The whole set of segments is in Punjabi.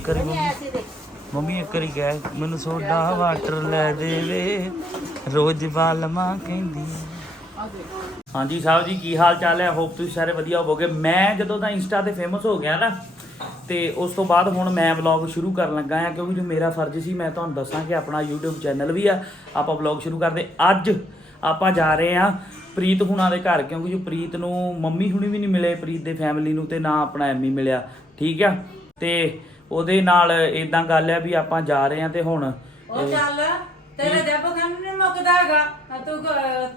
ਇੱਕ ਵਾਰੀ ਮੰਮੀ। ਮੰਮੀ ਇੱਕ ਵਾਰੀ ਕਹਿ ਮੈਨੂੰ ਸੋਡਾ ਵਾਟਰ ਲੈ ਦੇਵੇ। ਰੋਜ਼ ਬਾਲਮਾ ਕਹਿੰਦੀ ਹਾਂਜੀ ਸਾਹਿਬ ਜੀ ਕੀ ਹਾਲ ਚਾਲ ਹੈ? ਹੋਪ ਤੁਸੀਂ ਸਾਰੇ ਵਧੀਆ ਹੋਵੋਗੇ। ਮੈਂ ਜਦੋਂ ਦਾ ਇੰਸਟਾ ਤੇ ਫੇਮਸ ਹੋ ਗਿਆ ਨਾ ਤੇ ਉਸ ਤੋਂ ਬਾਅਦ ਹੁਣ ਮੈਂ ਵਲੌਗ ਸ਼ੁਰੂ ਕਰਨ ਲੱਗਾ ਹਾਂ ਕਿਉਂਕਿ ਜੋ ਮੇਰਾ ਫਰਜ਼ ਸੀ ਮੈਂ ਤੁਹਾਨੂੰ ਦੱਸਾਂ ਕਿ ਆਪਣਾ YouTube ਚੈਨਲ ਵੀ ਆ ਆਪਾਂ ਵਲੌਗ ਸ਼ੁਰੂ ਕਰਦੇ। ਅੱਜ ਆਪਾਂ ਜਾ ਰਹੇ ਆ ਪ੍ਰੀਤ ਹੁਣਾਂ ਦੇ ਘਰ ਕਿਉਂਕਿ ਜੋ ਪ੍ਰੀਤ ਨੂੰ ਮੰਮੀ ਹੁਣੀ ਵੀ ਨਹੀਂ ਮਿਲੇ ਪ੍ਰੀਤ ਦੇ ਫੈਮਿਲੀ ਨੂੰ ਤੇ ਨਾ ਆਪਣਾ ਐਮੀ ਮਿਲਿਆ। ਠੀਕ ਆ? ਤੇ ਉਹਦੇ ਨਾਲ ਇਦਾਂ ਗੱਲ ਆ ਵੀ ਆਪਾਂ ਜਾ ਰਹੇ ਆ ਤੇ ਹੁਣ ਉਹ ਚੱਲ ਤੇਰੇ ਜੱਬ ਕੰਮ ਨਹੀਂ ਮੁੱਕਦਾ ਹੈਗਾ। ਆ ਤੂੰ ਕ-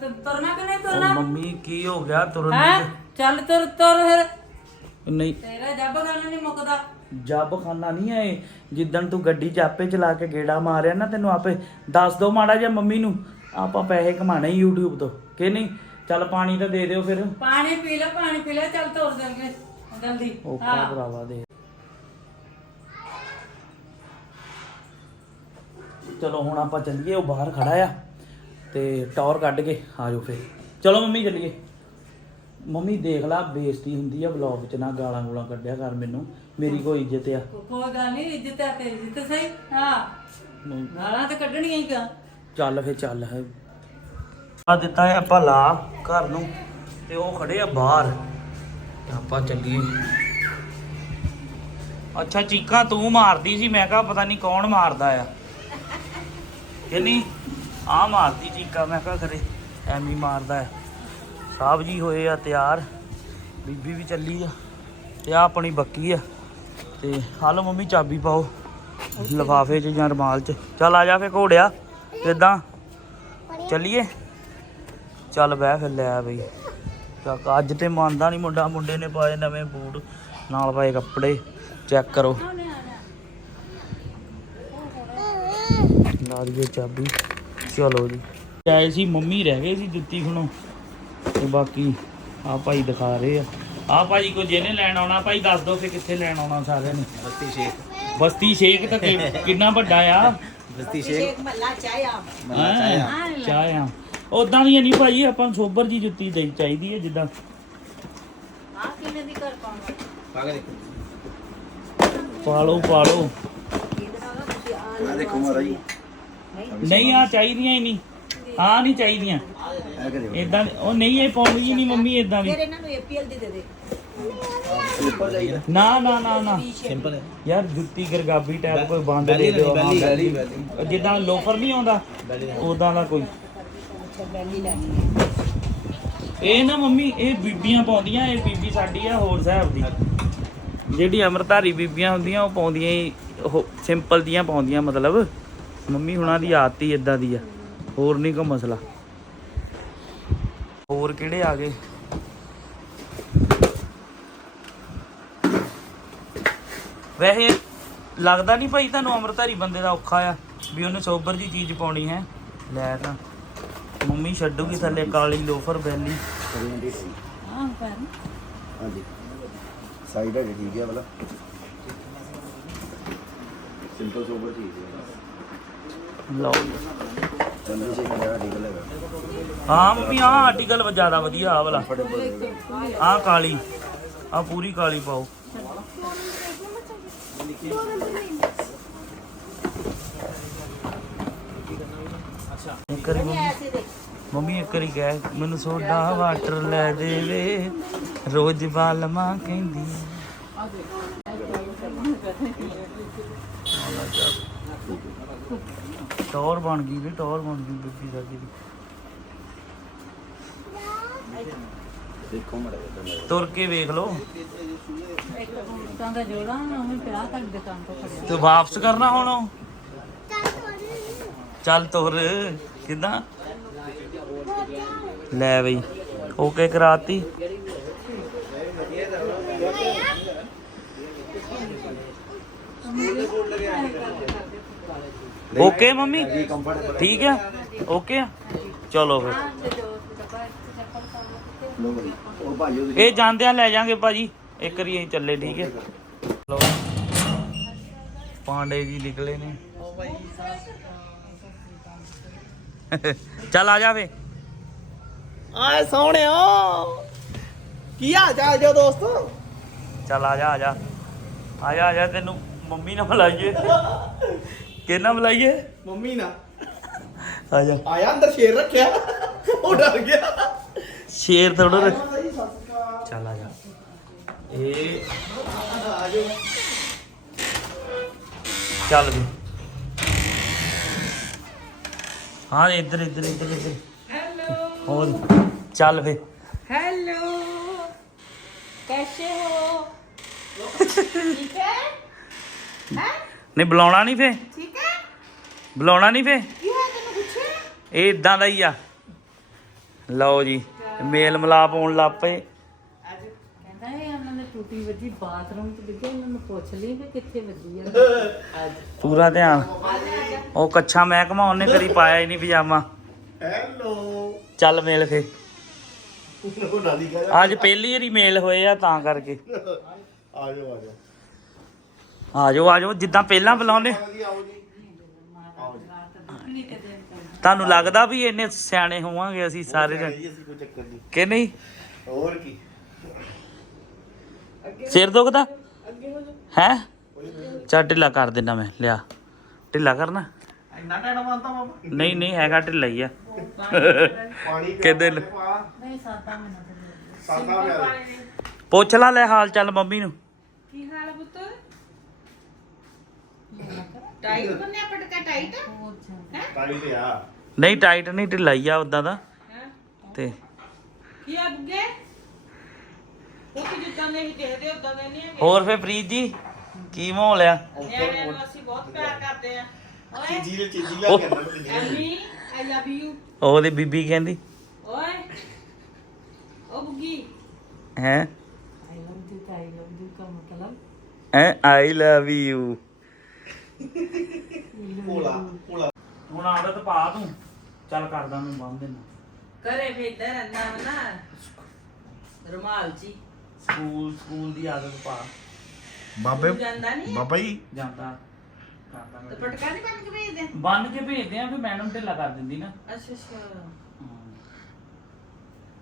ਤ- ਤੁਰਨਾ ਕਿ ਨਹੀਂ ਉਹ ਤੁਰਨਾ ਮੰਮੀ ਕੀ ਹੋ ਗਿਆ ਤੁਰਨ ਹੈ? ਨੂੰ ਚੱਲ ਤੁਰ ਤੁਰ ਫਿਰ। ਤੇ- ਨਹੀਂ। ਤੇਰਾ ਜੱਬ ਕੰਮ ਨਹੀਂ ਮੁੱਕਦਾ। ਜੱਬ ਖਾਨਾ ਨਹੀਂ ਆਏ ਜਿੱਦਣ ਤੂੰ ਗੱਡੀ 'ਚ ਆਪੇ ਚਲਾ ਕੇ ਗੇੜਾ ਮਾਰਿਆ ਨਾ ਤੈਨੂੰ ਆਪੇ ਦੱਸ ਦੋ ਮਾੜਾ ਜਿਹਾ ਮੰਮੀ ਨੂੰ। ਆਪਾਂ ਪੈਸੇ ਕਮਾਣੇ YouTube ਤੋਂ ਕਿ ਨਹੀਂ? ਚੱਲ ਪਾਣੀ ਤਾਂ ਦੇ ਦਿਓ ਫਿਰ। ਪਾਣੀ ਪੀ ਲੈ ਪਾਣੀ ਪੀ ਲੈ ਚੱਲ ਤੁਰ ਜਾਗੇ ਜਲਦੀ। ਔਖਾ ਭਰਾਵਾ ਦੇ। ਚਲੋ ਹੁਣ ਆਪਾਂ ਚੱਲੀਏ ਉਹ ਬਾਹਰ ਖੜਾ ਆ ਤੇ ਟੌਰ ਕੱਢ ਕੇ ਆ ਜਾਓ ਫਿਰ। ਚਲੋ ਮੰਮੀ ਚੱਲੀਏ। ਮੰਮੀ ਦੇਖ ਲਾ ਬੇਇੱਜ਼ਤੀ ਹੁੰਦੀ ਆ ਵਲੌਗ 'ਚ ਨਾ ਗਾਲਾਂ ਗੂਲਾਂ ਕੱਢਿਆ ਕਰ ਮੈਨੂੰ। ਮੇਰੀ ਕੋਈ ਇੱਜ਼ਤ ਆ। ਕੋਈ ਗੱਲ ਨਹੀਂ ਇੱਜ਼ਤ ਹੈ ਤੇਰੀ ਇੱਜ਼ਤ ਸਹੀ। ਹਾਂ। ਨਹੀਂ, ਗਾਲਾਂ ਤਾਂ ਕੱਢਣੀਆਂ ਹੀ ਕਾ ਚੱਲ ਫੇ ਚੱਲ ਹੈ। ਆ ਦਿੱਤਾ ਹੈ ਆਪਾਂ ਲਾ ਘਰ ਨੂੰ ਤੇ ਉਹ ਖੜੇ ਆ ਬਾਹਰ। ਆਪਾਂ ਚੱਲੀਏ। ਅੱਛਾ ਚੀਕਾਂ ਤੂੰ ਮਾਰਦੀ ਸੀ ਮੈਂ ਕਿਹਾ ਪਤਾ ਨਹੀਂ ਕੌਣ ਮਾਰਦਾ ਆ। ਕਿ ਨਹੀਂ? ਆ ਮਾਰਦੀ ਚੀਕਾਂ ਮੈਂ ਕਿਹਾ ਖਰੇ ਐਵੇਂ ਹੀ ਮਾਰਦਾ ਆ ਸਾਹਿਬ ਜੀ ਹੋਏ ਆ ਤਿਆਰ ਬੀਬੀ ਵੀ ਚੱਲੀ ਆ ਤੇ ਆ ਆਪਣੀ ਬੱਕੀ ਆ ਤੇ ਹਾਲੋ ਮੰਮੀ ਚਾਬੀ ਪਾਓ ਲਫਾਫੇ 'ਚ ਜਾਂ ਰਮਾਲ 'ਚ। ਚੱਲ ਆ ਜਾ ਫੇ ਘੋੜਿਆ ਕਿੱਦਾਂ? ਚੱਲੀਏ? ਚੱਲ ਬਹਿ ਫਿਰ ਲੈ ਆ ਬਈ। ਚੱਕ ਅੱਜ ਤੇ ਮੰਨਦਾ ਨਹੀਂ ਮੁੰਡਾ ਮੁੰਡੇ ਨੇ ਪਾਏ ਨਵੇਂ ਬੂਟ ਨਾਲ ਪਾਏ ਕੱਪੜੇ ਚੈੱਕ ਕਰੋ। ਲਾ ਦਈਏ ਚਾਬੀ। ਚਲੋ ਜੀ। ਆਏ ਸੀ ਮੰਮੀ ਰਹਿ ਗਏ ਸੀ ਜੁੱਤੀ ਖਣੋ। ਤੇ ਬਾਕੀ ਆ ਭਾਈ ਦਿਖਾ ਰਹੇ ਆ। ਆ ਭਾਈ ਕੋ ਜਿਹਨੇ ਲੈਣ ਆਉਣਾ ਭਾਈ ਦੱਸ ਦੋ ਫੇ ਕਿੱਥੇ ਲੈਣ ਆਉਣਾ ਸਾਰਿਆਂ ਨੇ। ਬਸਤੀ ਸ਼ੇਖ। ਬਸਤੀ ਸ਼ੇਖ ਤਾਂ ਕਿ- ਕਿੰਨਾ ਵੱਡਾ ਆ? ਬਸਤੀ ਸ਼ੇਖ। ਮੱਲਾ ਚਾਇਆ। ਮੱਲਾ ਚਾਇਆ। ਚਾਹ ਆ ਉਦਾਂ ਦੀ ਨਹੀਂ ਭਾਈ ਆਪਾਂ ਨੂੰ ਸੋਬਰ ਜੀ ਜੁੱਤੀ ਦੇ ਚਾਹੀਦੀ ਹੈ ਜਿੱਦਾਂ। ਆ ਕਿਵੇਂ ਦੀ ਕਰ ਪਾਉਂਗਾ ਪਾ ਕੇ ਦੇਖੋ ਪਾਲੋ ਪਾਲੋ। ਆ ਦੇਖੋ ਮਾਰਾ ਜੀ। ਨਹੀਂ ਆ ਚਾਹੀਦੀਆਂ ਹੀ ਨਹੀਂ। ਆ ਨਹੀਂ ਚਾਹੀਦੀਆਂ। ਆ ਕੇ ਦੇਖੋ ਇਦਾਂ ਉਹ ਨਹੀਂ ਇਹ ਪਾਉਂਦੀ ਨਹੀਂ ਮੰਮੀ ਇਦਾਂ ਦੀ। ਇਹਨਾਂ ਨੂੰ ਏਪੀਐਲ ਦੀ ਦੇ ਦੇ। ਸਿੰਪਲ ਚਾਹੀਦਾ ਨਾ ਨਾ ਨਾ ਨਾ। ਸਿੰਪਲ ਹੈ। ਯਾਰ ਜੁੱਤੀ ਗਰਗਾਬੀ ਟਾਈਪ ਕੋਈ ਬੰਦ ਦੇ ਦਿਓ ਹਾਂ, ਬੈਲੀ ਬੈਲੀ। ਬੈਲੀ ਜਿੱਦਾਂ ਲੋਫਰ ਨਹੀਂ ਆਉਂਦਾ ਉਦਾਂ ਦਾ ਕੋਈ। ਅੱਛਾ ਬੈਲੀ ਲੈਣੀ ਇਹ ਨਾ ਮੰਮੀ ਇਹ ਬੀਬੀਆਂ ਪਾਉਂਦੀਆਂ ਇਹ ਬੀਬੀ ਸਾਡੀ ਆ ਹੋਰ ਸਾਹਿਬ ਦੀ। ਜਿਹੜੀ ਅਮਰਧਾਰੀ ਬੀਬੀਆਂ ਹੁੰਦੀਆਂ ਉਹ ਪਾਉਂਦੀਆਂ ਹੀ ਉਹ ਸਿੰਪਲ ਦੀਆਂ ਪਾਉਂਦੀਆਂ ਮਤਲਬ। ਮੰਮੀ ਹੁਣਾਂ ਦੀ ਆਦਤ ਹੀ ਇਦਾਂ ਦੀ ਆ। ਹੋਰ ਨਹੀਂ ਕੋ ਮਸਲਾ। ਹੋਰ ਕਿਹੜੇ ਆ ਗਏ? ਵੈਸੇ ਲੱਗਦਾ ਨਹੀਂ ਭਾਈ ਤੁਹਾਨੂੰ ਅਮਰਧਾਰੀ ਬੰਦੇ ਦਾ ਔਖਾ ਆ ਵੀ ਉਹਨੇ ਸੋਬਰ ਦੀ ਚੀਜ਼ ਪਾਉਣੀ ਹੈ। ਲੈ ਤਾਂ। ਮੰਮੀ ਛੱਡੂਗੀ ਥੱਲੇ ਕਾਲੀ ਲੋਫਰ ਬੈਲੀ। ਹਾਂ ਪਰ ਹਾਂਜੀ। ਸਾਈਡ ਹੈ ਠੀਕ ਹੈ ਵਾਲਾ। ਸਿੰਪਲ ਸੋਬਰ ਚੀਜ਼ ਹੈ ਲਓ ਹਾਂ ਮੰਮੀ ਆਹ ਆਰਟੀਕਲ ਜ਼ਿਆਦਾ ਵਧੀਆ ਆ ਵਾਲਾ। ਕੰਫਰਟੇਬਲ ਕਾਲੀ ਆ ਪੂਰੀ ਕਾਲੀ ਪਾਓ। ਇੱਕ ਵਾਰੀ ਮੰਮੀ ਮੰਮੀ ਇੱਕ ਵਾਰੀ ਕਹਿ, ਮੈਨੂੰ ਸੋਡਾ ਵਾਟਰ ਲੈ ਦੇਵੇ। ਰੋਜ਼ ਬਾਲਮਾ ਕਹਿੰਦੀ ਟੌਰ ਬਣ ਗਈ ਵੀ ਟੌਰ ਬਣ ਗਈ ਬੀਬੀ ਸਾਡੀ ਦੀ ਦੇਖੋ ਮਾਰਾ ਤੁਰ ਕੇ ਵੇਖ ਲਓ। ਇੱਕ ਬੂਟਾਂ ਦਾ ਜੋੜਾ ਉਹਨੇ ਪਿਆ ਤੱਕ ਦੁਕਾਨ ਤੋਂ ਖੜਿਆ ਤੇ ਵਾਪਸ ਕਰਨਾ ਹੁਣ? ਉਹ? ਚੱਲ ਤੁਰ। ਕਿਦਾਂ? ਲੈ ਬਈ ਓਕੇ ਕਰਾਤੀ। Okay mummy? ਠੀਕ ਆ ਓਕੇ ਆ? ਚਲੋ ਫਿਰ। ਲੋ ਇਹ ਜਾਂਦਿਆਂ ਲੈ ਜਾਾਂਗੇ ਭਾਜੀ। ਇੱਕ ਵਾਰੀ ਅਸੀਂ ਚੱਲੇ ਠੀਕ ਹੈ? ਲਓ। ਪਾਂਡੇ ਜੀ ਨਿਕਲੇ ਨੇ। ਚੱਲ ਆ ਜਾ ਵੇ ਆਏ ਸੋਹਣਿਓ। ਕੀ ਹਾਲ ਚਾਲ ਜੋ ਦੋਸਤੋ? ਚੱਲ ਆ ਜਾ ਆ ਜਾ। ਆ ਜਾ ਆ ਜਾ ਤੈਨੂੰ ਮੰਮੀ ਨਾਲ ਬੁਲਾਈਏ। ਕਿਹਨਾਂ ਬੁਲਾਈਏ ਮੰਮੀ ਨਾ ਆ ਜਾ ਆਇਆ ਅੰਦਰ ਸ਼ੇਰ ਰੱਖਿਆ ਉਹ ਡਰ ਗਿਆ ਸ਼ੇਰ ਥੋੜਾ ਸਹੀ ਸਤਿ ਸ਼੍ਰੀ ਅਕਾਲ ਚੱਲ ਆ ਜਾ ਇਹ ਆ ਜਾਓ ਚੱਲ ਵੀ ਹਾਂ ਇੱਧਰ ਇੱਧਰ ਇੱਧਰ ਇੱਧਰ हेलो ਹੋਰ ਚੱਲ ਵੇ हेलो कैसे हो ठीक है हैं ਨਹੀਂ ਬੁਲਾਉਣਾ ਨਹੀਂ ਫੇ ठीक है ਬੁਲਾਉਣਾ ਨਹੀਂ ਫੇ? ਇਹ ਇਦਾਂ ਦਾ ਹੀ ਆ। ਲਓ ਜੀ ਮੇਲ ਮਲਾਪ ਹੋਣ ਲੱਗ ਪੂਰਾ ਧਿਆਨ। ਉਹ ਕੱਚਾ ਮਹਿਕਮਾ ਉਹਨੇ ਕਰੀ ਪਾਇਆ ਹੀ ਨਹੀਂ ਪਜਾਮਾ। ਚੱਲ ਮੇਲ ਫੇ। ਅੱਜ ਪਹਿਲੀ ਵਾਰੀ ਮੇਲ ਹੋਏ ਆ ਤਾਂ ਕਰਕੇ। ਆਜੋ ਆਜੋ ਆਜੋ ਆਜੋ ਜਿੱਦਾਂ ਪਹਿਲਾਂ ਬੁਲਾਉਂਦੇ। ਤੁਹਾਨੂੰ ਲੱਗਦਾ ਵੀ ਇੰਨੇ ਸਿਆਣੇ ਹੋਵਾਂਗੇ ਅਸੀਂ ਸਾਰੇ ਜਣੇ? ਜੀ ਅਸੀਂ ਕੋਈ ਚੱਕਰ ਨਹੀਂ। ਕਿ ਨਹੀਂ? ਹੋਰ ਕੀ? ਸਿਰ ਦੁਖਦਾ? ਹੈ ਚਾ ਢਿੱਲਾ ਕਰ ਦੇਣਾ ਮੈਂ ਲਿਆ। ਢਿੱਲਾ ਕਰਨਾ? ਇੰਨਾ ਟਾਈਮ ਮੰਨਦਾ ਮਾਮਾ ਨਹੀਂ ਨਹੀਂ ਹੈਗਾ ਢਿੱਲਾ ਹੀ ਆ। ਪਾਣੀ ਕਿਹਦੇ ਲ- ਨਹੀਂ ਸਾਤਾ ਮੈਨੂੰ ਸਾਦਾ ਪਿਆ ਪੁੱਛ ਲਾ ਲੈ ਹਾਲ ਚਾਲ ਮੰਮੀ ਨੂੰ। ਕੀ ਹਾਲ ਪੁੱਤ? ਟਾਈਟ ਬੰਨਿਆ ਪਟਕਾ ਟਾਈਟ ਹੈ? ਆ। ਨਹੀਂ ਟਾਈਟ ਨਹੀਂ ਢਿੱਲਾ ਹੀ ਆ ਉਦਾਂ ਦਾ। ਤੇ ਕੀ ਆ ਬੁੱਗੇ? ਉਹ ਕਿ ਜਿੱਦਾਂ ਦੇ ਹੀ ਦੇਖਦੇ ਉਦਾਂ ਦੇ ਨਹੀਂ ਹੈਗੇ। ਹੋਰ ਫੇ ਪ੍ਰੀਤ ਜੀ ਕੀ ਮਾਹੌਲ ਆ? ਨਿਆਣਿਆਂ ਨੂੰ ਅਸੀਂ ਬਹੁਤ ਪਿਆਰ ਕਰਦੇ ਆ। ਓਏ। ਚੀਜੀ ਦੇ ਚੀਜੀ ਲਾ ਕੇ ਆਣਾ ਐਮੀ ਆਈ ਲਵ ਯੂ ਉਹਦੀ ਬੀਬੀ ਕਹਿੰਦੀ। ਓਏ। ਓ ਬੁੱਗੀ। ਹੈ? I love you I love you ਦਾ ਮਤਲਬ? ਐ ਆਈ ਲਵ ਯੂ ਪੋਲਾ ਪੋਲਾ ਹੁਣ ਆਦਤ ਪਾ ਤੂੰ। ਚੱਲ ਕਰਦਾ ਮੈਂ ਬੰਨ ਦੇਣਾ ਕਰੇ ਫੇਦਾ ਰਹਿੰਦਾ ਵਾ ਨਾ। ਰੁਮਾਲ ਜੀ। ਸਕੂਲ ਸਕੂਲ ਦੀ ਆਦਤ ਪਾ। ਬਾਬੇ ਤੂੰ ਜਾਂਦਾ ਨਹੀਂ ਬਾਬਾ ਜੀ। ਜਾਂਦਾ। ਕਰਦਾ ਤੇ ਮੈਂ ਪਟਕਾ ਨਹੀਂ ਬੰਨ ਕੇ ਭੇਜਦੇ? ਬੰਨ ਕੇ ਭੇਜਦੇ ਆ ਫਿਰ ਮੈਡਮ ਢਿੱਲਾ ਕਰ ਦਿੰਦੀ ਨਾ। ਅੱਛਾ ਅੱਛਾ।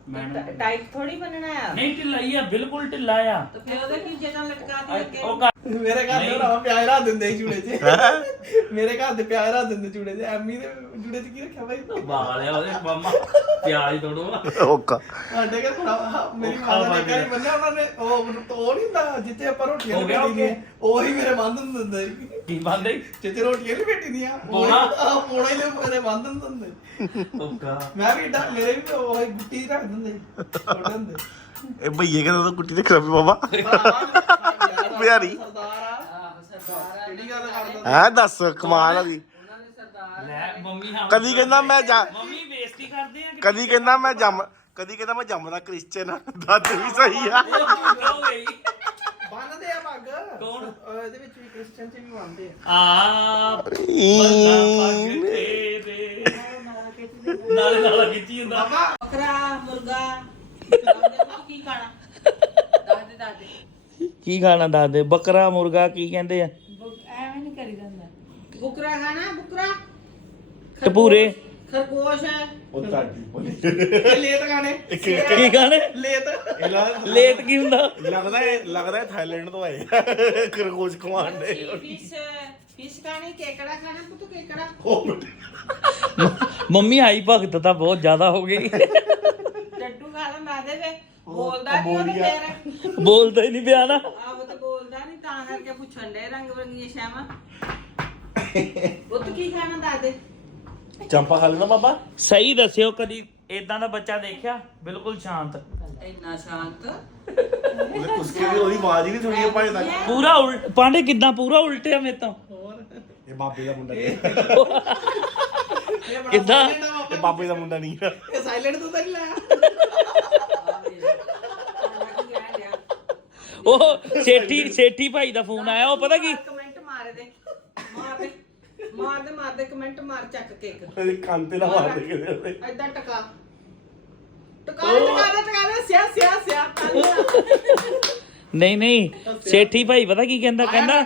ਮੈਡਮ ਟਾਈਟ ਥੋੜੀ ਬੰਨਣਾ ਆ? ਨਹੀਂ ਢਿੱਲਾ ਹੀ ਆ ਬਿਲਕੁਲ ਢਿੱਲਾ ਆ। ਤੇ ਫਿਰ ਉਹਦੇ ਕੀ ਜਗ੍ਹਾ ਲਟਕਾ ਦੇ ਅੱਗੇ। ਉਹ ਕਰ- ਮੇਰੇ ਘਰ ਦੇ ਭਰਾ ਪਿਆਜ਼ ਰੱਖ ਦਿੰਦੇ ਸੀ ਚੂੜੇ 'ਚ। ਮੇਰੇ ਘਰ ਦੇ ਪਿਆਜ਼ ਰੱਖ ਦਿੰਦੇ ਚੂੜੇ 'ਚ। ਐਮੀ ਦੇ ਚੂੜੇ 'ਚ ਕੀ ਰੱਖਿਆ ਬਾਈ ਵਾਲ ਆ ਉਹਦੇ ਮਾਮਾ ਪਿਆਜ ਤੋੜੋ। ਓਕਾ। ਸਾਡੇ ਘਰ ਥੋੜਾ ਮੇਰੀ ਮਾਂ ਨੇ ਕਰੀ ਬੰਨਿਆ ਉਹਨਾਂ ਨੇ। ਉਹ ਉਹ ਨਹੀਂ ਹੁੰਦਾ ਜਿੱਥੇ ਆਪਾਂ ਰੋਟੀਆਂ ਦੀਆਂ ਉਹੀ ਮੇਰੇ ਬੰਦ ਦਿੰਦੇ ਸੀ। ਕੀ ਬੰਦੇ ਜਿੱਥੇ ਰੋਟੀਆਂ ਦੀਆਂ ਪੋਣਾ? ਆ ਪੋਣਾ ਹੀ ਲੈ ਮੇਰੇ ਬੰਦ ਦਿੰਦੇ ਓਕਾ। ਮੈਂ ਵੀ ਏਦਾਂ ਮੇਰੇ ਵੀ ਉਹ ਗੁੱਟੀ ਰੱਖ ਦਿੰਦੇ ਛੋਟੇ ਹੁੰਦੇ ਇਹ ਭਈਏ ਕਹਿੰਦਾ ਤਾਂ ਕੁੱਟੀ ਤੇ ਖਰਾਬੀ ਬਾਬਾ। ਬਿਹਾਰੀ। ਸਰਦਾਰ ਆ ਕਿਹੜੀ ਗੱਲ ਕਰਦਾ ਹੈ ਦੱਸ ਕਮਾਲ ਆ ਗਈ ਉਹਨਾਂ ਦੇ ਸਰਦਾਰ ਲੈ ਮੰਮੀ ਹਾਂ। ਕਦੀ ਕਹਿੰਦਾ ਮੈਂ ਜਾ ਮੰਮੀ ਬੇਇੱਜ਼ਤੀ ਕਰਦੇ ਆ ਕਿ ਕਦੀ ਕਹਿੰਦਾ ਮੈਂ ਜੰਮ ਕਦੀ ਕਹਿੰਦਾ ਮੈਂ ਜੰਮਦਾ ਕ੍ਰਿਸਚੀਅਨ ਆ ਦੱਸ ਵੀ ਸਹੀ ਆ। ਹੋ ਗਈ ਬੰਨਦੇ ਆ ਪੱਗ। ਕੌਣ? ਇਹਦੇ ਵਿੱਚ ਵੀ ਕ੍ਰਿਸਚੀਅਨ ਚ ਵੀ ਬੰਨਦੇ ਆ। ਆ ਪੱਗ ਤੇਰੇ। ਨਾਲੇ ਨਾਲ ਖਿੱਚੀ ਹੁੰਦਾ ਬੱਕਰਾ ਮੁਰਗਾ। ਕੀ ਖਾਣਾ? ਦਾਦੇ ਦਾਦੇ ਕੀ ਖਾਣਾ ਦੱਸਦੇ? ਬੱਕਰਾ ਮੁਰਗਾ ਕੀ ਕਹਿੰਦੇ ਆ? ਐਵੇਂ ਨਹੀਂ ਕਰੀ ਜਾਂਦਾ। ਬੁਕਰਾ ਖਾਣਾ ਬੁਕਰਾ? ਟਪੂਰੇ ਖਰਗੋਸ਼। ਹੈ ਉਹ ਤੁਹਾਡੀ ਇਹ ਲੇਟ ਗਾਣੇ ਕੀ ਖਾਣੇ? ਲੇਟ ਲੇਟ ਕੀ ਹੁੰਦਾ? ਲੱਗਦਾ ਹੈ ਲੱਗਦਾ ਹੈ ਥਾਈਲੈਂਡ ਤੋਂ ਆਏ ਖਰਗੋਸ਼ ਖਵਾਉਣ ਦੇ। ਫਿਸ਼ ਫਿਸ਼ ਖਾਣੀ ਕੇਕੜਾ ਖਾਣਾ ਪੁੱਤ ਕੇਕੜਾ। ਮੰਮੀ ਆਈ ਭਗਤ ਤਾਂ ਬਹੁਤ ਜ਼ਿਆਦਾ ਹੋ ਗਈ। ਡੱਡੂ ਖਾ ਲੈਂਦਾ ਦੇ ਵੇ ਬੋਲਦਾ ਨਹੀਂ ਉਹ ਫੇਰ। ਬੋਲਦਾ ਹੀ ਨਹੀਂ ਪਿਆ ਨਾ। ਆਹੋ ਤੇ ਬੋਲਦਾ ਨਹੀਂ ਤਾਂ ਕਰਕੇ ਪੁੱਛਣ ਦੇ ਰੰਗ ਬਰੰਗੀਆਂ ਸ਼ਾਮਾਂ ਪੁੱਤ ਕੀ ਖਾਣਾ ਦਾਦੇ ਚੰਪਾ ਖਾ ਲੈਣਾ ਬਾਬਾ? ਸਹੀ ਦੱਸਿਓ ਕਦੀ ਇਦਾਂ ਦਾ ਬੱਚਾ ਦੇਖਿਆ? ਬਿਲਕੁਲ ਸ਼ਾਂਤ। ਇੰਨਾ ਸ਼ਾਂਤ। ਉਹਦੇ ਕੁਸਕੇ ਦੀ ਉਹਦੀ ਆਵਾਜ਼ ਹੀ ਨਹੀਂ ਸੁਣੀ ਆਪਾਂ ਅਜੇ ਤੱਕ। ਪੂਰਾ ਉਲਟ ਪਾਂਡੇ ਕਿਦਾਂ ਪੂਰਾ ਉਲਟਿਆ ਮੇਰੇ ਤੋਂ? ਇਹ ਬਾਬੇ ਦਾ ਮੁੰਡਾ ਨਹੀਂ ਕਿੱਦਾਂ? ਇਹ ਬਾਬੇ। ਦਾ ਮੁੰਡਾ ਨਹੀਂ ਇਹ ਸਾਇਲੈਂਟ ਤੋਂ ਤਾਂ ਨਹੀਂ ਲਾਇਆ। ਉਹ ਸੇਠੀ ਸੇਠੀ ਭਾਈ ਦਾ ਫੋਨ ਆਇਆ ਉਹ ਪਤਾ ਕੀ? ਕਮੈਂਟ ਮਾਰ ਦੇ ਮਾਰ ਦੇ ਮਾਰ ਦੇ ਮਾਰ ਦੇ ਕਮੈਂਟ ਮਾਰ ਚੱਕ ਕੇ ਇੱਕ। ਇਹਦੇ ਕੰਨ ਤੇ ਨਾ ਮਾਰ ਦੇ ਕਿਤੇ ਉਹਦੇ। ਐਦਾਂ ਟਕਾ। ਟਕਾ ਟਕਾ ਦੇ ਟਕਾ ਦੇ ਸਿਆ ਸਿਆ ਸਿਆ ਨਹੀਂ ਨਹੀਂ ਸੇਠੀ ਭਾਈ ਪਤਾ ਕੀ ਕਹਿੰਦਾ ਕਹਿੰਦਾ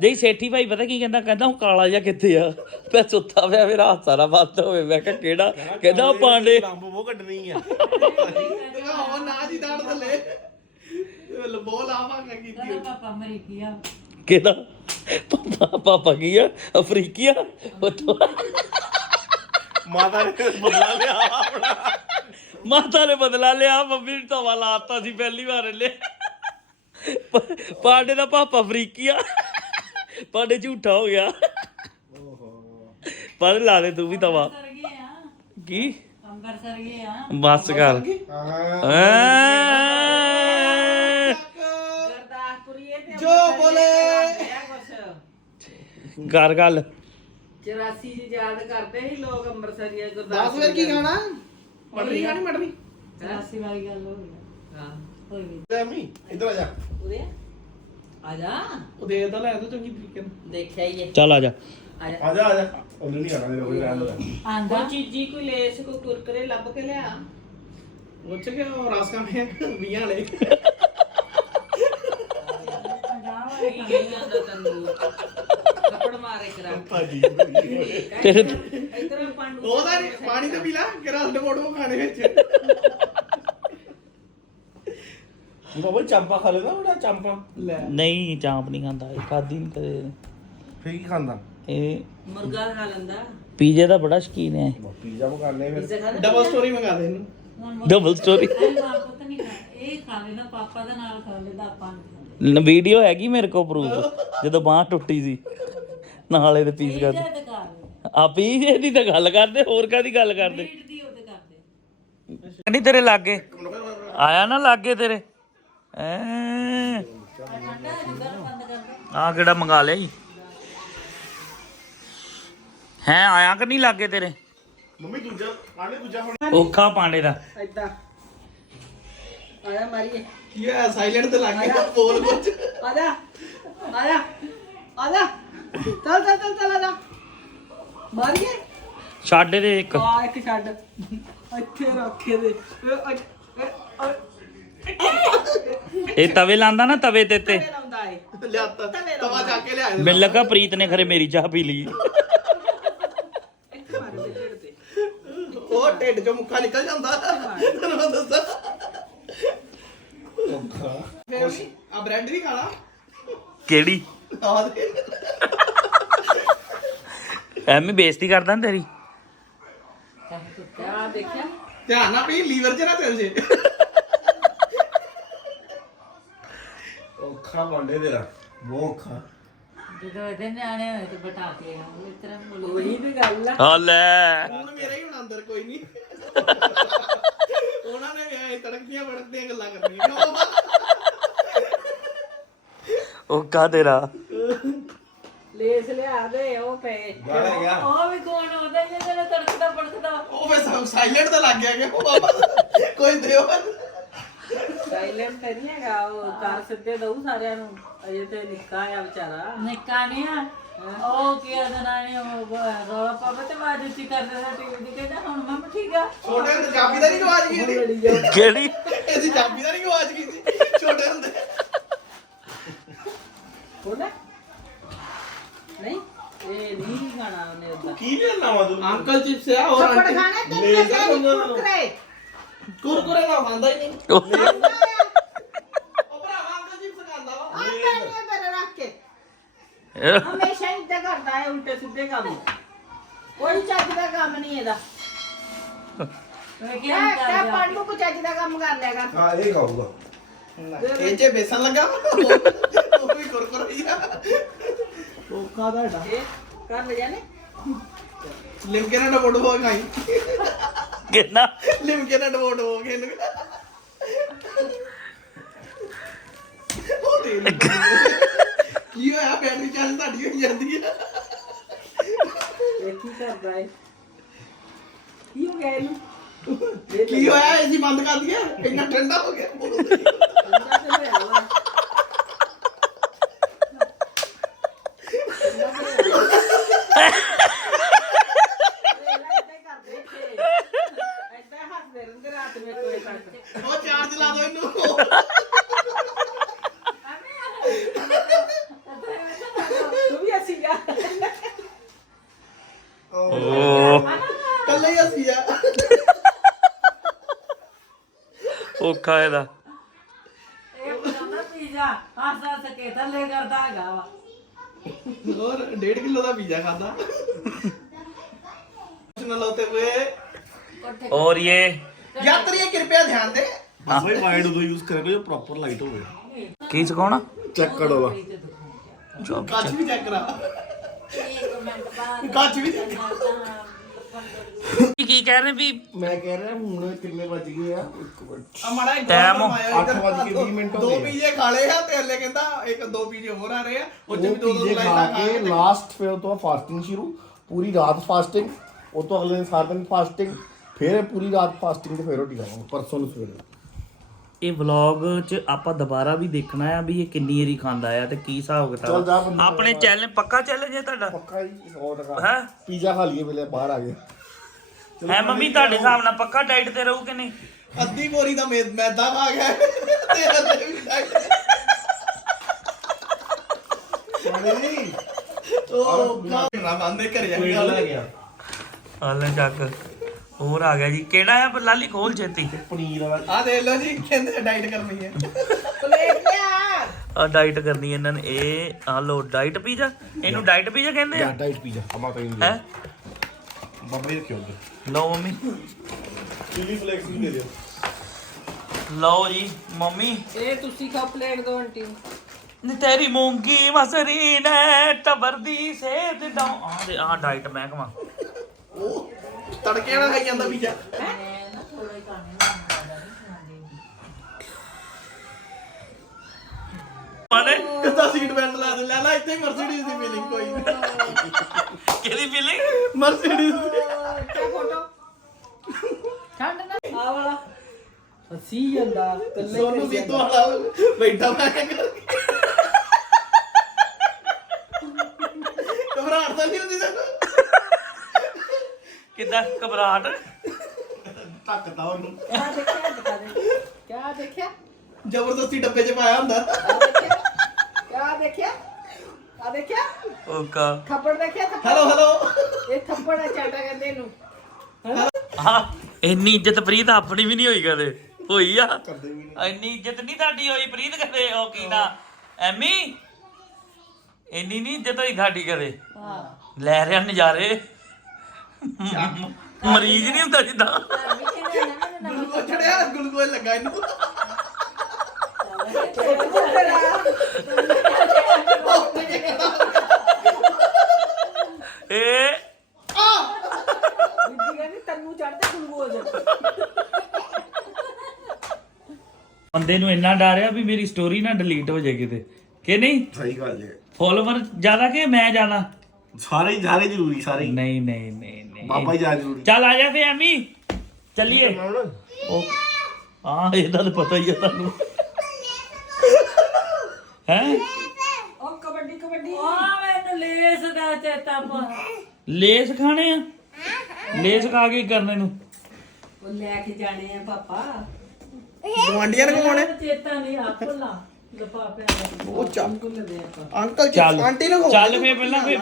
ਨਹੀਂ ਸੇਠੀ ਭਾਈ ਪਤਾ ਕੀ ਕਹਿੰਦਾ ਕਹਿੰਦਾ ਉਹ ਕਾਲਾ ਜਿਹਾ ਕਿੱਥੇ ਆ? ਮੈਂ ਸੁੱਤਾ ਪਿਆ ਮੇਰਾ ਹੱਥ ਸਾਰਾ ਬੰਦ ਹੋਵੇ ਮੈਂ ਕਿਹਾ ਕਿਹੜਾ? ਕਹਿੰਦਾ ਉਹ ਪਾਂਡੇ। ਲੰਬ ਉਹ ਕੱਢਣੀ ਆ। ਉਹ ਨਾ ਜੀ ਦਾੜ ਥੱਲੇ ਬੋਲ ਆਵਾਂਗਾ ਕੀਤੀ ਪਾਪਾ ਮਰੀ ਗਿਆ ਕਿਹਦਾ? ਪਾਪਾ ਪਾਪਾ ਕੀ ਆ? ਅਫਰੀਕੀਆ? ਉੱਥੋਂ ਮਾਤਾ ਨੇ ਬਦਲਾ ਲਿਆ ਆਪਣਾ। ਮਾਤਾ ਨੇ ਬਦਲਾ ਲਿਆ ਮੰਮੀ ਨੇ ਤਵਾ ਲਾਤਾ ਸੀ ਪਹਿਲੀ ਵਾਰ ਲੈ ਪਾਂਡੇ ਦਾ ਪਾਪਾ ਅਫਰੀਕੀਆ। ਪਾਂਡੇ ਝੂਠਾ ਹੋ ਗਿਆ। ਪਰ ਲਾ ਦੇ ਤੂੰ ਵੀ ਤਵਾ ਅੰਬਰਸਰ ਗਏ ਆ। ਕੀ? ਅੰਬਰਸਰ ਗਏ ਆ। ਬਸ ਕਰ। ਐ ਬੋਲੇ। ਕਰ ਗੱਲ। 84 ਜੀ ਯਾਦ ਕਰਦੇ ਸੀ ਲੋਕ ਅੰਮ੍ਰਿਤਸਰੀਏ 10 ਵੇਰ ਕੀ ਖਾਣਾ? ਮਟਰੀ ਖਾਣੀ ਮਟਰੀ? 84 ਵਾਲੀ ਗੱਲ ਹੋ ਗਈ। ਹਾਂ। ਹੋਈ ਗਈ। ਐਮੀ ਇੱਧਰ ਆ ਜਾ। ਉਰੇ ਆ। ਜਾ। ਉਹ ਦੇ ਤਾਂ ਲੈ ਤੂੰ ਚੰਗੀ ਤਰੀਕੇ ਨਾਲ। ਦੇਖਿਆ ਹੀ ਹੈ। ਚੱਲ ਆ ਜਾ। ਆ ਜਾ। ਆ ਜਾ ਆ ਜਾ। ਉਹਨੇ ਨਹੀਂ ਆਣਾ ਮੇਰੇ ਕੋਲ ਰਹਿਣ ਦੋ। ਆਂਦਾ। ਚੀਜੀ ਕੋਈ ਲੇਸ ਕੋਈ ਕੁਰਕਰੇ ਲੱਭ ਕੇ ਲਿਆ। ਉੱਚ ਕੇ ਉਹ ਰਸ ਖਾਣੇ 20 ਵਾਲੇ। ਕੀ ਜਾਂਦਾ ਤੈਨੂੰ ਥੱਪੜ ਮਾਰੇ ਕਰਾ ਭਾਜੀ ਤੇਰੇ ਇਧਰ ਪਾਂਡੂ ਉਹਦਾ ਨੀ, ਪਾਣੀ ਤੇ ਪੀ ਲਾ ਕਿ ਰਸ ਦੇ ਮੋੜੋ ਖਾਣੇ ਵਿੱਚ। ਬਾਬਾ ਚਾਂਪਾ ਖਾ ਲੈਦਾ ਬੜਾ ਚਾਂਪਾ? ਲੈ। ਨਹੀਂ ਚਾਂਪ ਨਹੀਂ ਖਾਂਦਾ ਇਹ ਖਾਦੀ ਨਹੀਂ ਕਦੇ। ਫੇਰ ਕੀ ਖਾਂਦਾ? ਇਹ ਮੁਰਗਾ ਖਾ ਲੈਂਦਾ। ਪੀਜ਼ੇ ਦਾ ਬੜਾ ਸ਼ਕੀਨ ਹੈ। ਪੀਜ਼ਾ ਮਗਾਨੇ ਫਿਰ। ਪੀਜ਼ਾ ਖਾ ਲੈ ਡਬਲ ਸਟੋਰੀ ਮੰਗਾ ਦੇ ਇਹਨੂੰ। ਡਬਲ ਸਟੋਰੀ ਇਹ ਬਾਪ ਤਾਂ ਨਹੀਂ ਖਾ ਇਹ ਖਾ ਲੈਂਦਾ ਪਾਪਾ ਦੇ ਨਾਲ ਖਾ ਲੈਂਦਾ ਆਪਾਂ ਵੀਡੀਓ ਹੈਗੀ ਮੇਰੇ ਕੋਲ ਪ੍ਰੂਫ ਜਦੋਂ ਬਾਹ ਟੁੱਟੀ ਸੀ। ਨਾਲੇ ਦੇ ਪੀਸ ਕਰ ਆ ਪੀਜ਼ੇ ਦੀ ਤਾਂ ਗੱਲ ਕਰਦੇ ਹੋਰ ਕਾਦੀ ਗੱਲ ਕਰਦੇ? ਨਹੀਂ ਤੇਰੇ ਲਾਗੇ। ਆਇਆ ਨਾ ਲਾਗੇ ਤੇਰੇ? ਆ ਕਿਹੜਾ ਮੰਗਾ ਲਿਆ ਜੀ? ਹੈ ਆਇਆ ਕਿ ਨਹੀਂ ਲਾਗੇ ਤੇਰੇ? ਮੰਮੀ ਦੂਜਾ ਪਾਣੇ ਦੂਜਾ ਹੁਣ। ਔਖਾ ਪਾਂਡੇ ਦਾ। ਏਦਾਂ। ਆਇਆ ਮਾਰੀਏ। ਕੀ ਹੈ ਸਾਇਲੈਂਟ ਤੇ ਲੱਗ ਗਿਆ ਬੋਲ ਕੁਝ ਆਜਾ ਆਜਾ ਆਜਾ ਚੱਲ ਚੱਲ ਚੱਲ ਚੱਲ ਆਜਾ ਮਾਰੀਏ? ਛੱਡ ਦੇ ਇੱਕ। ਆ ਇੱਕ ਛੱਡ। ਇੱਥੇ ਰੱਖੇ ਦੇ ਇਹ- ਤਵੇ ਲਾਂਦਾ ਨਾ ਤਵੇ ਤੇ ਤੇ। ਇਹ ਲਾਉਂਦਾ ਏ ਲਿਆਤਾ। ਤਵਾ ਚੱਕ ਕੇ ਲਿਆ ਮੈਨੂੰ ਲੱਗਾ ਪ੍ਰੀਤ ਨੇ ਖਰੇ ਮੇਰੀ ਚਾਹ ਪੀ ਲਈ। ਇੱਥੇ ਮਾਰੇ ਦੇ ਢਿੱਡ ਤੇ ਉਹ ਢਿੱਡ ਚੋਂ ਮੁੱਖਾ ਨਿਕਲ ਜਾਂਦਾ। ਤੈਨੂੰ ਮੈਂ ਦੱਸਾਂ। ਫਿਰ ਆ ਬ੍ਰੈਡ ਵੀ ਖਾਣਾ ਕਿਹੜੀ? ਆ ਦੇ। ਐਵੇਂ ਬੇਇੱਜ਼ਤੀ ਕਰਦਾ ਨਾ ਤੇਰੀ? ਆ ਦੇਖਿਆ। ਧਿਆਨ ਨਾਲ ਪਈ ਲੀਵਰ 'ਚ ਨਾ ਚੱਲ ਜੇ। ਔਖਾ ਬਾਂਡੇ ਤੇਰਾ ਬਹੁਤ ਔਖਾ। ਜਦੋਂ ਇਹਦੇ ਨਿਆਣੇ ਹੋਏ ਤੇ ਬਟਾ ਕੇ ਆਉਂ ਇਸ ਤਰ੍ਹਾਂ ਬੋਲੋ ਉਹੀ ਤੇ ਗੱਲ ਆ। ਆ ਲੈ। ਹੁਣ ਮੇਰਾ ਹੀ ਹੁਣ ਅੰਦਰ ਕੋਈ ਨਹੀਂ। ਉਹਨਾਂ ਨੇ ਵੀ ਐ ਤੜਕਦੀਆਂ ਬੜਕਦੀਆਂ ਗੱਲਾਂ ਕਰਨੀਆਂ ਕਿਉਂ? ਔਖਾ ਤੇਰਾ? ਲੇਸ ਲਿਆ ਦੇ ਉਹ ਪਏ। ਬਾਹਰ ਗਿਆ। ਉਹ ਵੀ ਕੌਣ ਹੁੰਦਾ ਜਿਹੜਾ ਤੜਕਦਾ ਪੜਕਦਾ। ਉਹ ਫੇ ਸਾਇਲੈਂਟ ਤੇ ਲੱਗ ਗਿਆ ਕਿ ਉਹ ਬਾਬਾ। ਕੋਈ ਦਿਓ। ਸਾਇਲੈਂਟ ਨਹੀਂ ਹੈਗਾ ਉਹ ਕਰ ਸਿੱਧੇ ਦਊ ਸਾਰਿਆਂ ਨੂੰ। ਅਜੇ ਤੇ ਨਿੱਕਾ ਆ ਵਿਚਾਰਾ। ਨਿੱਕਾ ਨਹੀਂ ਆ। ਉਹ ਕੀ ਆਦਨਾ ਨੇ ਉਹ ਰੋਲਾ ਪਾਪਾ ਤੇ ਬਾਜ ਉੱਚੀ ਕਰ ਦਿੰਦਾ ਟੀਵੀ ਦੀ। ਕਹਿੰਦਾ ਹੁਣ ਮੰਮ ਠੀਕ ਆ। ਛੋਟੇ ਹੁੰਦੇ ਚਾਬੀ ਦਾ ਨਹੀਂ ਆਵਾਜ਼ ਗਈ ਇਹਦੀ ਕਿਹੜੀ? ਇਹਦੀ ਚਾਬੀ ਦਾ ਨਹੀਂ ਆਵਾਜ਼ ਗਈ ਸੀ ਛੋਟੇ ਹੁੰਦੇ। ਹੋਣਾ ਨਹੀਂ ਇਹ ਨਹੀਂ ਖਾਣਾ ਉਹਨੇ ਉਦਾਂ ਕੀ ਲੈਣਾ ਵਾ ਤੂੰ? ਅੰਕਲ ਚਿਪਸ ਆ ਹੋਰ ਥੱਪੜ ਆਂਟੀ ਖਾਣੇ ਤੇ ਲੈ ਜਾ ਨੂੰ। ਕੁਰਕਰੇ। ਕੁਰਕੁਰੇ ਦਾ ਖਾਂਦਾ ਹੀ ਨਹੀਂ। ਉਹ- ਭਰਾਵਾ ਅੰਕਲ ਚਿਪਸ ਖਾਂਦਾ ਵਾ। ਆ ਪੈਣੇ ਮੇਰੇ ਰੱਖ ਕੇ। ਹਮੇਸ਼ਾ ਕਰਦਾ ਹੈ ਉਲਟੇ ਸਿੱਧੇ ਕੰਮ। ਕੋਈ ਚੱਜ ਦਾ ਕੰਮ ਨਹੀਂ ਇਹਦਾ। ਕੀ ਕਿਆ ਕਿਆ ਜਾ ਪਾਂਡੂ ਕੋ ਚੱਜ ਦਾ ਕੰਮ ਕਰ ਲਿਆ ਕਰ ਹਾਂ ਇਹ ਖਾਊਗਾ। ਇਹ ਜੇ ਬੇਸਨ ਲੱਗਾ ਉਹ ਵੀ ਕੁਰਕੁਰੇ ਹੀ ਆ। ਕੋਕਾ ਦਾ ਡਾ ਇਹ ਕਰ ਲੈ ਜਾਨੇ। ਲਿਮਕੇ ਨਾਲ ਡਬੋਡ ਹੋ ਖਾਈ। ਕਿੰਨਾ? ਲਿਮਕੇ ਨਾਲ ਡਬੋਡ ਹੋ ਗਏ ਇਹਨੂੰ ਉਹ ਦੇ ਕੀ ਹੋਇਆ? ਬੈਟਰੀ ਚਾਰਜ ਤੁਹਾਡੀ ਹੋਈ ਜਾਂਦੀ ਆ। ਇਹ ਕੀ ਕਰਦਾ ਹੈ ਕੀ ਹੋ ਗਿਆ ਇਹਨੂੰ? ਕੀ ਹੋਇਆ? ਏਸੀ ਬੰਦ ਕਰ ਦਿਆ? ਇੰਨਾ ਠੰਡਾ ਹੋ ਗਿਆ। ਬੋਲੋ। ਅੰਦਰ ਤੇ ਹੋਇਆ ਵਾ। ਏਦਾਂ ਹੀ ਕਰਦੇ ਇੱਥੇ। ਏਦਾਂ ਹੀ ਹੱਸਦੇ ਰਹਿੰਦੇ ਰਾਤ ਨੂੰ ਇੱਕ ਵਜੇ ਤੱਕ। ਉਹ ਚਾਰਜ ਲਾ ਦੋ ਇਹਨੂੰ ਤੂੰ ਵੀ ਹੱਸੀ ਜਾ ਓ ਕੱਲੇ ਹੀ ਹੱਸੀ ਆ ਔਖਾ ਇਹਦਾ ਇਹ ਬਣਾਉਂਦਾ ਪੀਜ਼ਾ ਹੱਸ ਹੱਸ ਕੇ ਥੱਲੇ ਕਰਦਾ ਹੈਗਾ ਵਾ ਹੋਰ 1.5 ਕਿਲੋ ਦਾ ਪੀਜ਼ਾ ਖਾਦਾ ਨਾ ਲਾਤੇ ਹੋਏ और ये ਯਾਤਰੀ ਕਿਰਪਿਆ ਧਿਆਨ ਦੇ ਬਸ ਭਾਈ ਵਾਈਡ ਉਦੋਂ ਯੂਜ਼ ਕਰਾਂਗੇ ਜੋ ਪ੍ਰੋਪਰ ਲਾਈਟ ਹੋਵੇ की सिखाना ਚੈੱਕ ਕਰੋ ਵਾ ਕੱਚ ਵੀ ਚੈੱਕ ਕਰਾ ਕੱਚ ਵੀ check ਕਰਾ। की कह रहे भी ਮੈਂ ਕਹਿ ਰਿਹਾ ਹੁਣ ਕਿੰਨੇ ਵੱਜ ਗਏ ਆ ਇੱਕ ਮਿੰਟ ਆ ਮਾੜਾ Time ਅੱਠ ਵੱਜ ਕੇ ਵੀਹ ਮਿੰਟ ਹੋ ਦੋ ਗਏ। ਪੀਜ਼ੇ ਖਾ ਲਏ ਆ ਤੇ ਹਲੇ ਕਹਿੰਦਾ ਇੱਕ ਦੋ ਪੀਜ਼ੇ ਹੋਰ ਆ ਰਹੇ ਆ ਉਹ ਚ ਵੀ ਉਹ ਦੋ ਦੋ ਪੀਜ਼ੇ ਖਾ ਸਲਾਈਸਾਂ ਖਾ ਕੇ ਕੇ ਲਾਸਟ ਫਿਰ ਉਹ ਤੋਂ ਫਾਸਟਿੰਗ ਸ਼ੁਰੂ ਪੂਰੀ ਰਾਤ ਫਾਸਟਿੰਗ ਉਹ ਤੋਂ ਅਗਲੇ ਦਿਨ ਸਾਰਾ ਦਿਨ ਫਾਸਟਿੰਗ ਫਿਰ ਪੂਰੀ ਰਾਤ ਫਾਸਟਿੰਗ ਤੇ ਫਿਰ ਰੋਟੀ ਖਾਵਾਂਗੇ ਪਰਸੋਂ ਨੂੰ ਸਵੇਰੇ। ਇਹ ਵਲੌਗ 'ਚ ਆਪਾਂ ਦੁਬਾਰਾ ਵੀ ਦੇਖਣਾ ਆ ਵੀ ਇਹ ਕਿੰਨੀ ਏਰੀ ਖਾਂਦਾ ਆ ਤੇ ਕੀ ਹਿਸਾਬ ਚੱਲ ਜਾ ਕਿਤਾਬ ਬੰਦਾ ਆਪਣੇ ਚੈਨਲ ਪੱਕਾ ਚੈਲੰਜ ਹੈ ਤੁਹਾਡਾ? ਪੱਕਾ ਹੀ 100 ਟਕਾ ਹੈ? ਪੀਜ਼ਾ ਖਾ ਲਈਏ ਵੇਲੇ ਬਾਹਰ ਆ ਗਏ। ਹੈ ਮੰਮੀ ਤੁਹਾਡੇ ਹਿਸਾਬ ਨਾਲ ਪੱਕਾ ਡਾਈਟ ਤੇ ਰਹੂ ਕਿ ਨਹੀਂ? ਅੱਧੀ ਬੋਰੀ ਦਾ ਮੈ- ਮੈਦਾ ਖਾ ਗਿਆ। ਤੇ ਹਲੇ ਵੀ ਡਾਈਟ ਨਹੀਂ। ਉਹ ਨਾ ਬੰਦੇ ਘਰੇ ਜਾ ਕੇ ਗੱਲ ਗਿਆ। ਹਾਲੇ ਚੱਕ। ਹੋਰ ਆ ਗਿਆ ਜੀ। ਕਿਹੜਾ ਆ? ਲਾਲੀ ਖੋਲ ਛੇਤੀ। ਪਨੀਰ ਵਾਲਾ। ਆ ਦੇਖ ਲਓ ਜੀ ਕਹਿੰਦੇ ਡਾਈਟ ਕਰਨੀ ਹੈ। ਪਲੇਟ ਲਿਆ ਆ ਡਾਈਟ ਕਰਨੀ ਇਹਨਾਂ ਨੇ। ਇਹ ਆ ਲੋ ਡਾਈਟ ਪੀਜ਼ਾ। ਇਹਨੂੰ ਡਾਈਟ ਪੀਜ਼ਾ ਕਹਿੰਦੇ ਆ? Diet pizza. ਅਮਾ ਤਾਂ ਇੰਡੀਆ ਹੈ? ਬਾਬਾ ਕਿਉਂ ਦੇ ਲਓ ਮੰਮੀ। ਚਿਲੀ ਫਲੇਕਸ ਵੀ ਦੇ ਦਿਓ। ਲਓ ਜੀ ਮੰਮੀ। ਇਹ ਤੁਸੀਂ ਕਾ ਪਲੇਟ ਦੋ ਆਂਟੀ। ਨੀ ਤੇਰੀ ਮੂੰਗੀ ਮਸਰੀ ਨੇ ਟਬਰ ਦੀ ਸੇਧ ਆ ਦੇ ਆ ਡਾਈਟ ਮਹਿਕਮਾ ਉਹ ਤੜਕੇ ਨਾਲ ਖਾਈ ਜਾਂਦਾ ਪੀਜ਼ਾ। ਮਾਨੇ ਕਿੱਦਾਂ ਸੀਟ ਬੈਲਟ ਲਾ ਦੇ ਲੈ ਲੈ ਇੱਥੇ ਮਰਸੀਡੀਜ਼ ਦੀ ਫੀਲਿੰਗ ਕੋਈ ਨਹੀਂ ਕਿਹਦੀ ਫੀਲਿੰਗ ਮਰਸੀਡੀਜ਼ ਦੀ। ਕਿਆ ਫੋਟੋ ਠੰਡ ਨਾ। ਆ ਵਾਲਾ। ਹਸੀ ਜਾਂਦਾ ਕੱਲੇ ਸੋਨੂੰ ਸੀਤੋ ਵਾਲਾ ਬੈਠਾ ਮੈਂ ਕਰਕੇ। ਘਬਰਾਹਟ ਤਾਂ ਨਹੀਂ ਹੁੰਦੀ ਤੈਨੂੰ? ਕਿੱਦਾਂ ਘਬਰਾਹਟ? ਟੱਕਦਾ ਉਹਨੂੰ। ਕਿਆ ਦੇਖਿਆ ਦਿਖਾ ਦੇ ਕਿਆ ਦੇਖਿਆ? ਜ਼ਬਰਦਸਤੀ ਡੱਬੇ 'ਚ ਪਾਇਆ ਹੁੰਦਾ। ਆ ਦੇਖਿਆ? ਕਿਆ ਦੇਖਿਆ? ਆ ਦੇਖਿਆ? ਓਕਾ ਥੱਪੜ ਦੇਖਿਆ ਥੱਪੜ? ਹੈਲੋ ਹੈਲੋ ਇਹ ਥੱਪੜ ਆ ਚਾਟਾ ਕਹਿੰਦੇ ਇਹਨੂੰ। ਹਾਂ ਇੰਨੀ ਇੱਜ਼ਤ ਪ੍ਰੀਤ ਆਪਣੀ ਵੀ ਨਹੀਂ ਹੋਈ ਕਦੇ। ਹੋਈ ਆ? ਕਰਦੇ ਵੀ ਨਹੀਂ। ਇੰਨੀ ਇੱਜ਼ਤ ਨਹੀਂ ਤੁਹਾਡੀ ਹੋਈ ਪ੍ਰੀਤ ਕਦੇ? ਉਹ ਕੀ ਨਾ? ਐਮੀ? ਇੰਨੀ ਨਹੀਂ ਇੱਜ਼ਤ ਹੋਈ ਸਾਡੀ ਕਦੇ? ਹਾਂ। ਲੈ ਰਿਆ ਨਜ਼ਾਰੇ। ਮਰੀਜ਼ ਨਹੀਂ ਹੁੰਦਾ ਜਿੱਦਾਂ। ਗਲੂਕੋਜ਼ ਚੜਿਆ ਗਲੂਕੋਜ਼ ਲੱਗਾ ਇਹਨੂੰ। ਗਲੂਕੋਜ਼ ਬੰਦੇ ਨੂੰ ਇੰਨਾ ਡਰ ਆ ਵੀ ਮੇਰੀ ਸਟੋਰੀ ਨਾ ਡਿਲੀਟ ਹੋ ਜਾਏ ਕਿਤੇ। ਕਿ ਨਹੀਂ? ਸਹੀ ਗੱਲ ਹੈ ਫੋਲੋਵਰ ਜ਼ਿਆਦਾ ਕਿ ਮੈਂ ਜ਼ਿਆਦਾ? ਸਾਰੇ ਸਾਰੇ ਜ਼ਰੂਰੀ ਸਾਰੇ ਨਹੀਂ ਨਹੀਂ ਨਹੀਂ। ਬਾਬਾ ਹੀ ਜਾ ਜ਼ਰੂਰੀ ਚੱਲ ਆ ਜਾ ਫੇ ਐਮੀ। ਚੱਲੀਏ। ਉਹ ਹਾਂ ਇਹਦਾ ਤਾਂ ਪਤਾ ਹੀ ਆ ਤੁਹਾਨੂੰ। ਹੈ? ਉਹ ਕਬੱਡੀ ਕਬੱਡੀ। ਆ ਮੈਨੂੰ ਲੇਸ ਦਾ ਚੇਤਾ ਪਾ ਲੇਸ ਖਾਣੇ ਆ? ਲੇਸ ਖਾ ਕੇ ਕੀ ਕਰਨੇ ਨੂੰ ਉਹ ਲੈ ਕੇ ਜਾਣੇ ਆ ਪਾਪਾ। ਗਵਾਂਡੀਆਂ ਨੇ ਕਮਾਉਣੇ ਚੇਤਾ ਨਹੀਂ ਆ ਭੁੱਲਾ ਲਫਾਫਿਆਂ ਦਾ। ਉਹ ਚੱਲ। ਆਪਾਂ। ਅੰਕਲ ਜੀ ਚੱਲ। ਆਂਟੀ ਨੂੰ ਚੱਲ ਫੇ ਪਹਿਲਾਂ ਫੇ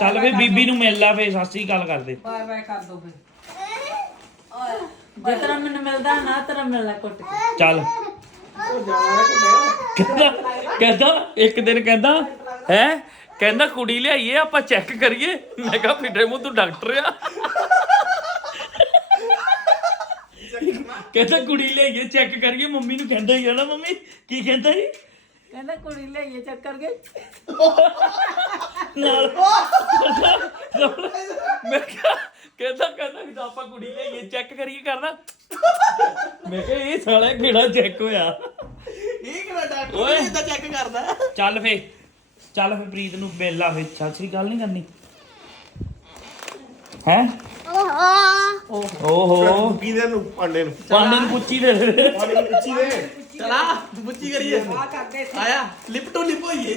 ਚੱਲ ਫੇ ਬੀਬੀ ਨੂੰ ਮਿਲ ਲਾ ਫੇ ਸ੍ਰੀ ਅਕਾਲ ਕਰਦੇ ਬਾਏ ਬਾਏ ਕਰ ਦੋ ਫੇ ਜੇ ਤਰ੍ਹਾਂ ਮੈਨੂੰ ਮਿਲਦਾ ਨਾ ਤਰ੍ਹਾਂ ਮਿਲਣਾ ਕੁੱਟ ਕੇ। ਚੱਲ। ਕਹਿੰਦਾ ਕਹਿੰਦਾ ਇੱਕ ਦਿਨ ਕਹਿੰਦਾ ਹੈ? ਕਹਿੰਦਾ ਕੁੜੀ ਲਿਆਈਏ ਆਪਾਂ ਚੈੱਕ ਕਰੀਏ। ਮੈਂ ਕਿਹਾ ਫਿੱਟੇ ਮੂੰਹ ਤੂੰ ਡਾਕਟਰ ਆ। ਕਹਿੰਦਾ ਕੁੜੀ ਲਿਆਈਏ ਚੈੱਕ ਕਰੀਏ। ਮੰਮੀ ਨੂੰ ਕਹਿੰਦਾ ਹੀ ਆ ਨਾ ਮੰਮੀ। ਕੀ ਕਹਿੰਦਾ ਜੀ ਕਹਿੰਦਾ ਕੁੜੀ ਲਈਏ ਚੱਕਰ ਗਏ ਨਾਲ। ਮੈਂ ਕਿਹਾ ਕਹਿੰਦਾ ਕਹਿੰਦਾ ਕਿ ਆਪਾਂ ਕੁੜੀ ਲਿਆਈਏ ਚੈੱਕ ਕਰੀਏ ਕਰਨਾ। ਮੈਂ ਕਿਹਾ ਇਹ ਸਾਲਾ ਕਿਹੜਾ ਚੈੱਕ ਹੋਇਆ? ਇਹ ਕਿਹੜਾ ਡਾਕਟਰ ਓਏ। ਇਦਾਂ ਚੈੱਕ ਕਰਦਾ ਚੱਲ ਫੇ ਚੱਲ ਫੇ ਪ੍ਰੀਤ ਨੂੰ ਮਿਲ ਲਾ ਫੇ ਸਤਿ ਸ੍ਰੀ ਅਕਾਲ ਨਹੀਂ ਕਰਨੀ। ਹੈ? ਓਹੋ। ਕੀ ਦੇ ਨੂੰ ਪਾਂਡੇ ਨੂੰ। ਪਾਂਡੇ ਨੂੰ ਪੁੱਛੀ ਦੇ ਦੇ। ਪਾਂਡੇ ਨੂੰ ਪੁੱਛੀ ਦੇ। ਚਲਾ ਬੁੱਚੀ ਕਰੀਏ ਆ। ਕਰਦੇ ਸੀ ਆਇਆ ਲਿਪ ਟੂ ਲਿਪ ਹੋਈਏ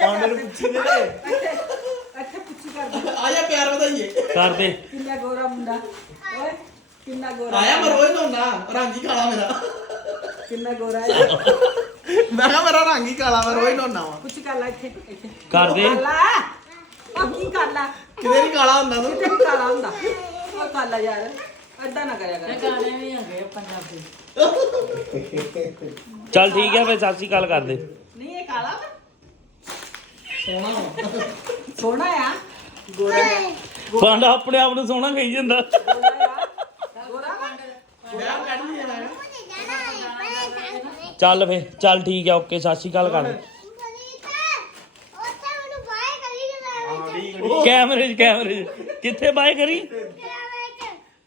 ਪਾਂਡੇ ਨੂੰ ਪੁੱਛੀ ਦੇ ਅੱਛਾ ਅੱਛਾ ਪੁੱਛੀ ਕਰਦੇ। ਆਇਆ ਪਿਆਰ ਵਧਾਈਏ। ਕਰ ਦੇ ਕਿੰਨਾ ਗੋਰਾ ਮੁੰਡਾ। ਓਏ ਕਿੰਨਾ ਗੋਰਾ ਆਇਆ ਮੈਂ ਰੋਜ਼ ਨਹਾਉਣਾ ਰੰਗ ਹੀ ਕਾਲਾ ਮੇਰਾ। ਕਿੰਨਾ ਗੋਰਾ ਹੈ। ਮੈਂ ਕਿਹਾ ਮੇਰਾ ਰੰਗ ਹੀ ਕਾਲਾ ਮੈਂ ਰੋਜ਼ ਨਹਾਉਣਾ ਵਾ। ਪੁੱਛ ਕਰ ਲੈ ਇੱਥੇ ਇੱਥੇ। ਕਰ ਦੇ ਕਰ ਲੈ ਉਹ ਕੀ ਕਰ ਲੈ ਕਿਤੇ ਨਹੀਂ ਕਾਲਾ ਹੁੰਦਾ ਤੂੰ। ਕਿਤੇ ਕਾਲਾ ਹੁੰਦਾ। ਉਹ ਕਰ ਲੈ ਯਾਰ। ਏਦਾਂ ਨਾ ਕਰਿਆ ਕਰ। ਇਹ ਗਾਣੇ ਵੀ ਹੈਗੇ ਆ ਪੰਜਾਬੀ। ਚੱਲ ਠੀਕ ਹੈ ਫੇ ਸਤਿ ਸ਼੍ਰੀ ਅਕਾਲ ਕਰ ਦੇ ਨਹੀਂ ਇਹ ਕਾਲਾ ਵਾ। ਸੋਹਣਾ ਸੋਹਣਾ ਆ। ਗੋਰਾ ਪਾਂਡਾ ਆਪਣੇ ਆਪ ਨੂੰ ਸੋਹਣਾ ਕਹੀ ਜਾਂਦਾ। ਗੋਰਾ ਵਾ। ਚੱਲ ਫੇ ਚੱਲ ਠੀਕ ਹੈ ਓਕੇ ਸਤਿ ਸ਼੍ਰੀ ਅਕਾਲ ਕਰ ਦੇ ਕੈਮਰੇ 'ਚ ਕੈਮਰੇ 'ਚ। ਕਿੱਥੇ ਬਾਏ ਕਰੀ?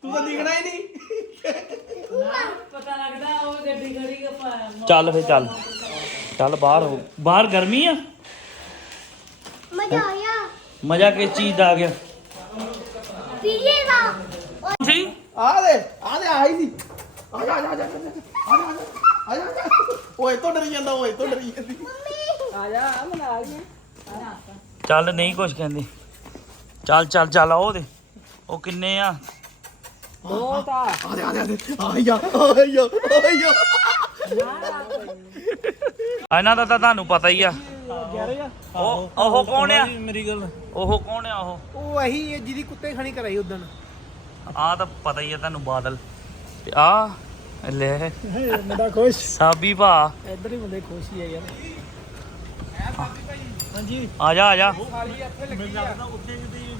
ਤੂੰ ਤਾਂ ਦਿਖਣਾ ਹੀ ਨਹੀਂ। ਪਤਾ ਲੱਗਦਾ ਉਹ ਗੱਡੀ ਖੜੀ ਕੇ ਪਾਇਆ ਚੱਲ ਫੇ ਚੱਲ। ਚੱਲ ਬਾਹਰ ਹੋ। ਬਾਹਰ ਗਰਮੀ ਆ? ਮਜ਼ਾ ਆਇਆ ਮਜ਼ਾ ਕਿਸ ਚੀਜ਼ ਦਾ ਆ ਗਿਆ? ਪੀਏ ਦਾ। ਜੀ ਆ ਦੇ ਆ ਦੇ ਆ ਹੀ ਸੀ। ਆ ਜਾ ਆ ਜਾ ਆ ਜਾ ਆ ਜਾ ਆ ਜਾ ਆ ਜਾ, ਆ ਜਾ। ਓਏ ਤੋਂ ਡਰੀ ਜਾਂਦਾ ਓਏ ਤੋਂ ਡਰੀ ਜਾਂਦੀ। ਆ ਜਾ ਮਨ ਆ ਗਈ। ਚੱਲ ਨਹੀਂ ਕੁਝ ਕਹਿੰਦੇ। ਚੱਲ ਚੱਲ ਚੱਲ ਉਹ ਦੇ ਉਹ ਕਿੰਨੇ ਆ? ਬਹੁਤ ਆ ਆ ਦੇ ਆ ਦੇ ਆ ਦੇ ਆ ਜਾ ਆ ਜਾ ਆ ਜਾ ਇਹਨਾਂ ਦਾ ਤਾਂ ਤੁਹਾਨੂੰ ਪਤਾ ਹੀ ਆ 11000 ਉਹ ਉਹ ਕੌਣ ਆ ਮੇਰੀ ਗੱਲ ਉਹ ਕੌਣ ਆ ਉਹ ਉਹ ਇਹੀ ਹੈ ਜਿਹਦੀ ਕੁੱਤੇ ਖਾਣੀ ਕਰਾਈ ਉਦਣ ਆ ਤਾਂ ਪਤਾ ਹੀ ਆ ਤੁਹਾਨੂੰ ਬਾਦਲ ਤੇ ਆ ਲੈ ਮੁੰਡਾ ਖੁਸ਼ ਸਾਬੀ ਭਾ ਇੱਧਰ ਹੀ ਬੰਦੇ ਖੁਸ਼ ਹੀ ਆ ਯਾਰ ਹਾਂਜੀ ਆ ਜਾ ਆ ਜਾ ਸਾਲੀ ਇੱਥੇ ਲੱਗੀ ਆ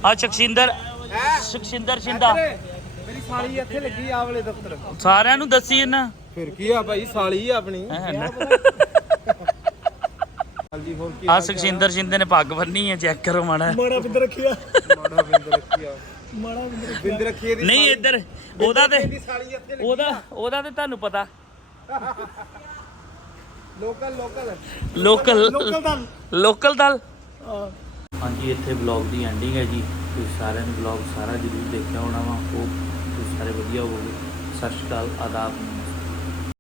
ਆ ਸ਼ਖਸ਼ਿੰਦਰ ਸ਼ਖਸ਼ਿੰਦਰ ਸ਼ਿੰਦਾ ਮੇਰੀ ਸਾਲੀ ਇੱਥੇ ਲੱਗੀ ਆ ਵਾਲੇ ਦਫ਼ਤਰ। ਸਾਰਿਆਂ ਨੂੰ ਦੱਸੀ ਇਹਨਾਂ। ਫਿਰ ਕੀ ਆ ਭਾਈ ਸਾਲੀ ਆ ਆਪਣੀ। ਹਾਂਜੀ ਹੋਰ ਕੀ ਆ ਸ਼ਖਸ਼ਿੰਦਰ ਸ਼ਿੰਦੇ ਨੇ ਪੱਗ ਬੰਨੀ ਹੈ ਚੈੱਕ ਕਰੋ ਮਾੜਾ। ਮਾੜਾ ਬਿੰਦ ਰੱਖਿਆ। ਮਾੜਾ ਬਿੰਦ ਰੱਖਿਆ। ਮਾੜਾ ਬਿੰਦ ਨਹੀਂ ਇੱਧਰ ਉਹਦਾ ਤੇ ਉਹਦਾ ਉਹਦਾ ਤੇ ਤੁਹਾਨੂੰ ਪਤਾ। Local local. ਲੋਕਲ ਲੋਕਲ ਦਲ। ਹਾਂਜੀ ਇੱਥੇ ਵਲੌਗ ਦੀ ਐਂਡਿੰਗ ਹੈ ਜੀ। ਤੁਸੀਂ ਸਾਰਿਆਂ ਨੇ ਵਲੌਗ ਸਾਰਾ ਜ਼ਰੂਰ ਦੇਖਿਆ ਹੋਣਾ ਵਾ। ਉਹ ਸਾਰੇ ਵਧੀਆ ਹੋਵੋਗੇ ਸਤਿ ਸ਼੍ਰੀ ਅਕਾਲ ਆਦਾਬ।